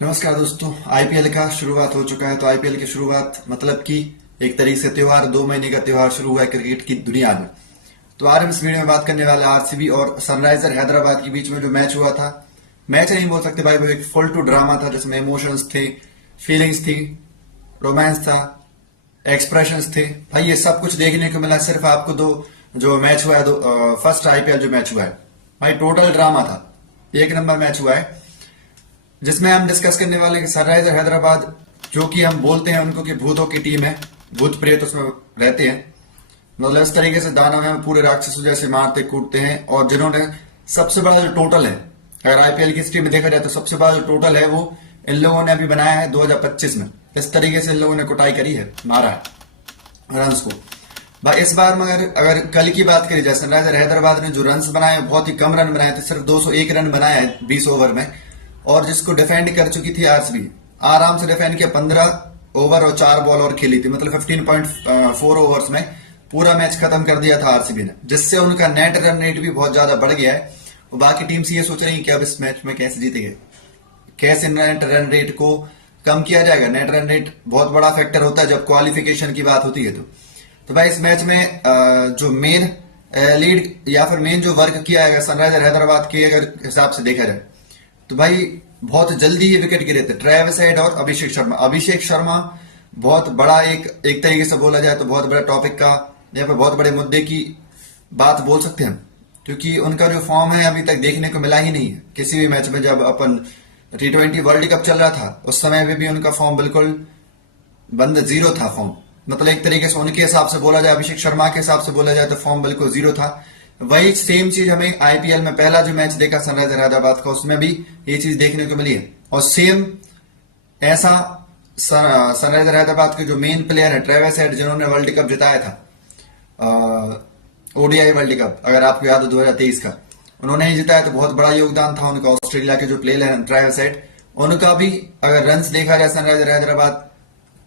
नमस्कार दोस्तों। आईपीएल का शुरुआत हो चुका है। तो आईपीएल की शुरुआत मतलब कि एक तरीके से त्योहार, 2 महीने का त्योहार शुरू हुआ है क्रिकेट की दुनिया में। तो आज हम इस वीडियो में बात करने वाले आरसीबी और सनराइजर हैदराबाद के बीच में जो मैच हुआ था। मैच नहीं बोल सकते भाई, वो एक फुल टू ड्रामा था जिसमें इमोशंस थे, फीलिंग्स थी, रोमांस था, एक्सप्रेशंस थे भाई। ये सब कुछ देखने को मिला सिर्फ आपको दो जो मैच हुआ है, फर्स्ट आईपीएल जो मैच हुआ है भाई, टोटल ड्रामा था। एक नंबर मैच हुआ है जिसमें हम डिस्कस करने वाले हैं कि सनराइजर हैदराबाद, जो कि हम बोलते हैं उनको कि भूतों की टीम है, भूत प्रेत उसमें रहते हैं। मतलब इस तरीके से दानव है, पूरे राक्षसों जैसे मारते कूटते हैं। और जिन्होंने सबसे बड़ा जो टोटल है, अगर आईपीएल की हिस्ट्री में देखा जाए तो सबसे बड़ा जो टोटल है वो इन लोगों ने अभी बनाया है 2025 में। इस तरीके से इन लोगों ने कुटाई करी है, मारा है रन्स को भाई। इस बार मगर अगर कल की बात करी जाए, सनराइजर हैदराबाद ने जो रन्स बनाए बहुत ही कम रन बनाए थे, सिर्फ 201 रन बनाए हैं 20 ओवर में। और जिसको डिफेंड कर चुकी थी आरसीबी, आराम से डिफेंड किया। 15 ओवर और 4 बॉल और खेली थी, मतलब 15.4 ओवर्स में पूरा मैच खत्म कर दिया था आरसीबी ने, जिससे उनका नेट रन रेट भी बहुत ज्यादा बढ़ गया है। और बाकी टीम्स ये सोच रही है कि अब इस मैच में कैसे जीतेंगे, कैसे नेट रन रेट को कम किया जाएगा। नेट रन रेट बहुत बड़ा फैक्टर होता है जब क्वालिफिकेशन की बात होती है। तो भाई इस मैच में जो मेन लीड या फिर मेन जो वर्क किया है सनराइजर हैदराबाद के अगर हिसाब से देखा जाए तो भाई बहुत जल्दी ये विकेट गिरे थे ट्रेविस हेड और अभिषेक शर्मा। अभिषेक शर्मा बहुत बड़ा एक तरीके से बोला जाए तो बहुत बड़ा टॉपिक का या फिर बहुत बड़े मुद्दे की बात बोल सकते हैं, क्योंकि उनका जो फॉर्म है अभी तक देखने को मिला ही नहीं है किसी भी मैच में। जब अपन T20 वर्ल्ड कप चल रहा था उस समय में भी उनका फॉर्म बिल्कुल बंद, जीरो था फॉर्म। मतलब एक तरीके से उनके हिसाब से बोला जाए, अभिषेक शर्मा के हिसाब से बोला जाए तो फॉर्म बिल्कुल जीरो था। वही सेम चीज हमें आईपीएल में पहला जो मैच देखा सनराइजर हैदराबाद का, उसमें भी ये चीज देखने को मिली है। और सेम ऐसा सनराइजर हैदराबाद के जो मेन प्लेयर है ट्रेविस हेड, जिन्होंने वर्ल्ड कप जिताया था, ओडीआई वर्ल्ड कप, अगर आपको याद हो 2023 का, उन्होंने ही जिताया। तो बहुत बड़ा योगदान था उनका। ऑस्ट्रेलिया के जो प्लेयर है ट्रेविस हेड, उनका भी अगर रन्स देखा जाए सनराइजर हैदराबाद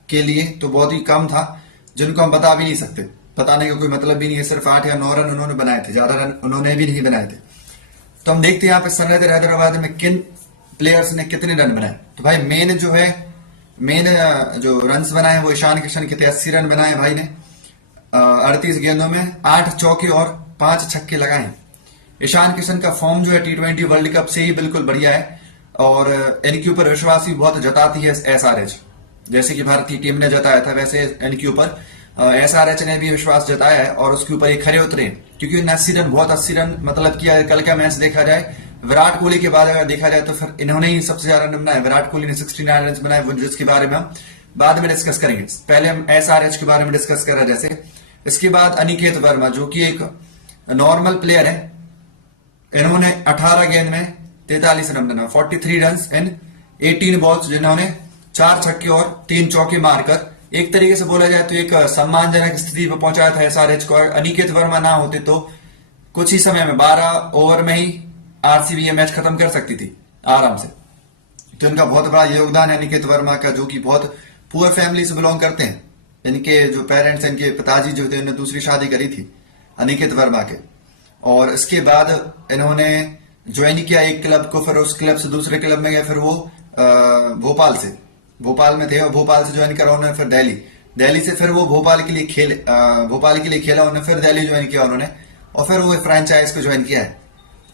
के लिए तो बहुत ही कम था, जिनको हम बता भी नहीं सकते। बताने का कोई मतलब भी नहीं है। सिर्फ 8 या 9 रन उन्होंने बनाए थे, ज्यादा रन उन्होंने भी नहीं बनाए थे। तो हम देखते हैं यहाँ पे सनराइजर हैदराबाद में किन प्लेयर्स ने कितने रन बनाए। तो भाई मेन जो रन्स बनाए वो ईशान किशन के थे, 80 रन बनाए भाई ने। 38 गेंदों में 8 चौके और 5 छक्के लगाए हैं। ईशान किशन का फॉर्म जो है T20 वर्ल्ड कप से ही बिल्कुल बढ़िया है। और इनके ऊपर विश्वास भी बहुत जताती है एसआरएच। जैसे कि भारतीय टीम ने जताया था, वैसे इनके ऊपर एसआरएच ने भी विश्वास जताया है और उसके ऊपर ये खरे उतरे, क्योंकि 80 रन बहुत 80 रन मतलब कि अगर कल का मैच देखा जाए विराट कोहली के बाद अगर देखा जाए तो फिर इन्होंने ही सबसे ज्यादा रन बनाए। विराट कोहली ने 69 रन बनाए, जिसके बारे में हम बाद में डिस्कस करेंगे। पहले हम एसआरएच के बारे में डिस्कस कर रहे हैं। जैसे इसके बाद अनिकेत वर्मा, जो कि एक नॉर्मल प्लेयर है, इन्होंने 18 गेंद में 43 रन बनाए, 43 रन इन 18 बॉल्स, जिन्होंने 4 छक्के और 3 चौके मारकर एक तरीके से बोला जाए तो एक सम्मानजनक स्थिति पर पहुंचाया था एसआरएच को। अनिकेत वर्मा ना होते तो कुछ ही समय में 12 ओवर में ही आरसीबी ये मैच खत्म कर सकती थी आराम से। तो इनका बहुत बड़ा योगदान है अनिकेत वर्मा का, जो कि बहुत पुअर फैमिली से बिलोंग करते हैं। इनके जो पेरेंट्स, इनके पिताजी जो थे, इन्होंने दूसरी शादी करी थी अनिकेत वर्मा के। और इसके बाद इन्होंने ज्वाइन किया एक क्लब को, फिर उस क्लब से दूसरे क्लब में गए, फिर वो भोपाल में थे और भोपाल से ज्वाइन करा उन्होंने, फिर दिल्ली से फिर वो भोपाल के लिए खेला उन्होंने, फिर दिल्ली ज्वाइन किया उन्होंने और फिर वो फ्रेंचाइज को ज्वाइन किया है।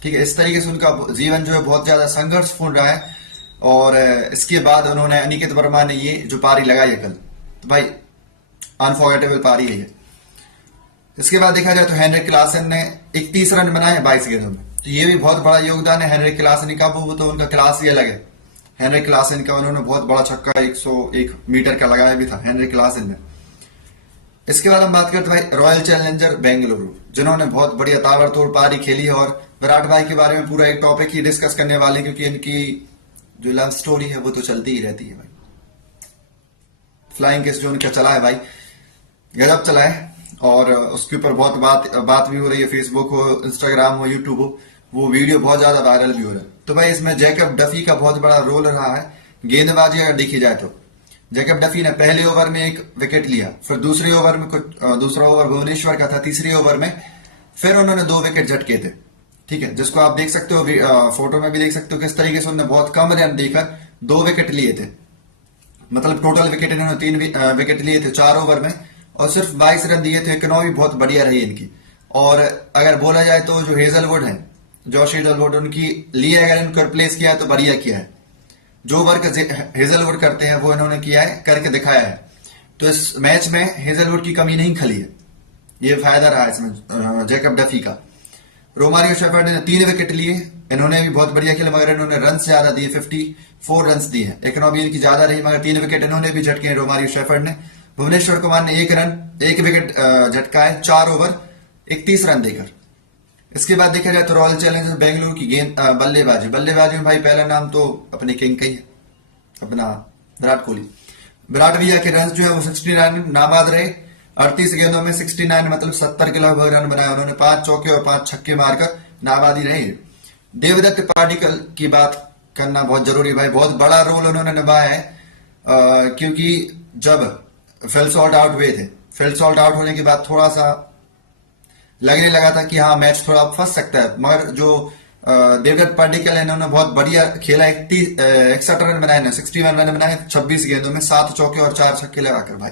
ठीक है, इस तरीके से उनका जीवन जो है बहुत ज्यादा संघर्षपूर्ण रहा है। और इसके बाद उन्होंने अनिकेत वर्मा ने ये जो पारी लगाई है कल, तो भाई अनफॉरगेटेबल पारी है ये। इसके बाद देखा जाए तो हेनरिक क्लासन ने 31 रन बनाए 22 गेंदों में, तो ये भी बहुत बड़ा योगदान है हेनरिक क्लासन का। वो तो उनका क्लास ही अलग है हेनरिक क्लासन का। उन्होंने बहुत बड़ा छक्का 101 मीटर का लगाया भी था हेनरिक क्लासन ने। इसके बाद हम बात करते भाई रॉयल चैलेंजर बेंगलुरु, जिन्होंने बहुत बढ़िया ताबड़तोड़ पारी खेली है। और विराट भाई के बारे में पूरा एक टॉपिक ही डिस्कस करने वाले, क्योंकि इनकी जो लव स्टोरी है वो तो चलती ही रहती है भाई। फ्लाइंग किस जो उनका चला है भाई, गजब चला है। और उसके ऊपर बहुत बात भी हो रही है, फेसबुक हो, इंस्टाग्राम हो, यूट्यूब हो, वो वीडियो बहुत ज्यादा वायरल भी हो रहा है। तो भाई इसमें जैकब डफी का बहुत बड़ा रोल रहा है। गेंदबाजी अगर देखी जाए तो जैकब डफी ने पहले ओवर में एक विकेट लिया, फिर दूसरे ओवर में दूसरा ओवर भुवनेश्वर का था, तीसरे ओवर में फिर उन्होंने 2 विकेट झटके थे। ठीक है, जिसको आप देख सकते हो, फोटो में भी देख सकते हो किस तरीके से उन्होंने बहुत कम रन देकर 2 विकेट लिए थे। मतलब टोटल विकेट इन्होंने 3 विकेट लिए थे 4 ओवर में और सिर्फ 22 रन दिए थे। इकोनॉमी बहुत बढ़िया रही इनकी। और अगर बोला जाए तो जो हेजलवुड है, जॉश हेजलवुड, उनकी लिए अगर इनको रिप्लेस किया है तो बढ़िया किया है। जो वर्क हेजलवुड करते हैं वो इन्होंने किया है, करके दिखाया है। तो इस मैच में हेजलवुड की कमी नहीं खली है, ये फायदा रहा इसमें जैकब डफी का। रोमारियो शेफर्ड ने 3 विकेट लिए, इन्होंने भी बहुत बढ़िया खेला, मगर इन्होंने रन ज्यादा दिए, 54 रन दिए। इकोनॉमी इनकी ज्यादा रही, मगर 3 विकेट इन्होंने भी झटके हैं रोमारियो शेफर्ड ने। भुवनेश्वर कुमार ने 1 विकेट झटका है 4 ओवर 31 रन देकर। इसके बाद देखा जाए तो रॉयल चैलेंजर्स बेंगलुरु की गेंद बल्लेबाजी में भाई पहला नाम तो अपने किंग का ही है, अपना विराट कोहली। विराट भैया के रन जो है वो 69 नाबाद रहे। 38 गेंदों में 69 मतलब 70 के लगभग रन बनाए उन्होंने। 5 चौके और 5 छक्के मारकर नाबादी रहे। देवदत्त पाडिक्कल की बात करना बहुत जरूरी है भाई, बहुत बड़ा रोल उन्होंने निभाया है। क्योंकि जब फिल सॉल्ट आउट हुए थे, फिल सॉल्ट आउट होने के बाद थोड़ा सा लगने लगा था कि हाँ मैच थोड़ा फंस सकता है, मगर जो देवदत्त पाडिक्कल है इन्होंने बहुत बढ़िया खेला। 61 रन बनाए, 61 रन बनाए 26 गेंदों में, 7 चौके और 4 छक्के लगाकर भाई।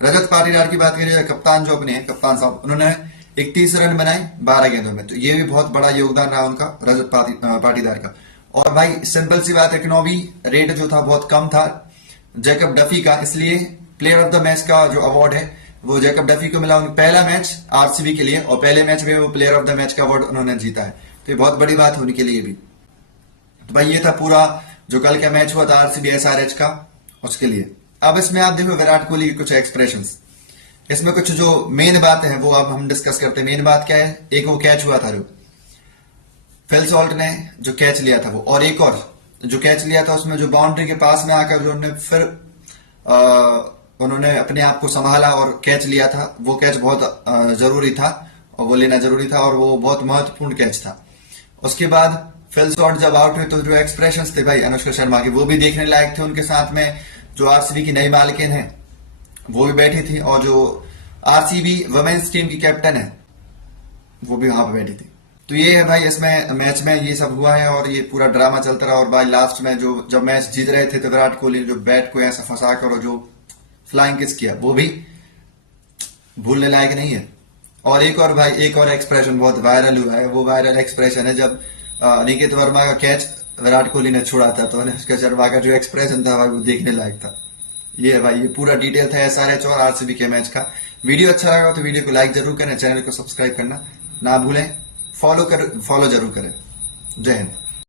रजत पाटीदार की बात करिए, कप्तान जो अपने हैं, कप्तान साहब, उन्होंने 31 रन बनाए 12 गेंदों में, तो ये भी बहुत बड़ा योगदान रहा उनका, रजत पाटीदार का। और भाई सिंपल सी बात, इकोनॉमी रेट जो था बहुत कम था जैकब डफी का, इसलिए प्लेयर ऑफ द मैच का जो अवार्ड है वो जैकब डफी को मिला। पहला मैच आरसीबी के लिए, और पहले मैच में वो प्लेयर ऑफ द मैच का अवार्ड उन्होंने जीता है, तो ये बहुत बड़ी बात है उनके लिए भी। तो भाई ये था पूरा जो कल का मैच हुआ था आरसीबी एसआरएच का, उसके लिए। अब इसमें आप देखो विराट कोहली के कुछ एक्सप्रेशंस, इसमें कुछ जो मेन बात है वो अब हम डिस्कस करते हैं। मेन बात क्या है, एक वो कैच हुआ था जो फिल सॉल्ट ने जो कैच लिया था वो, और एक और जो कैच लिया था उसमें जो बाउंड्री के पास में आकर जो उन्होंने अपने आप को संभाला और कैच लिया था, वो कैच बहुत जरूरी था और वो लेना जरूरी था, और वो बहुत महत्वपूर्ण कैच था। उसके बाद फिल सॉल्ट जब आउट हुए तो जो एक्सप्रेशंस थे भाई अनुष्का शर्मा के, वो भी देखने लायक थे। उनके साथ में जो आरसीबी की नई मालिकिन है वो भी बैठी थी, और जो आरसीबी वुमेन्स टीम की कैप्टन है वो भी वहां पर बैठी थी। तो ये है भाई इसमें मैच में ये सब हुआ है, और ये पूरा ड्रामा चलता रहा। और भाई लास्ट में जो जब मैच जीत रहे थे तो विराट कोहली जो बैट को ऐसा फंसा कर और जो फ्लाइंग किस किया, वो भी भूलने लायक नहीं है। और एक और भाई, एक और एक्सप्रेशन बहुत वायरल हुआ है, वो वायरल एक्सप्रेशन है जब निखित वर्मा का कैच विराट कोहली ने छोड़ा था, तो अनुष्का शर्मा का जो एक्सप्रेशन था भाई वो देखने लायक था। ये है भाई, ये पूरा डिटेल था एसआरएच और आरसीबी के मैच का। वीडियो अच्छा लगा तो वीडियो को लाइक जरूर करें, चैनल को सब्सक्राइब करना ना भूलें, फॉलो जरूर करें। जय हिंद।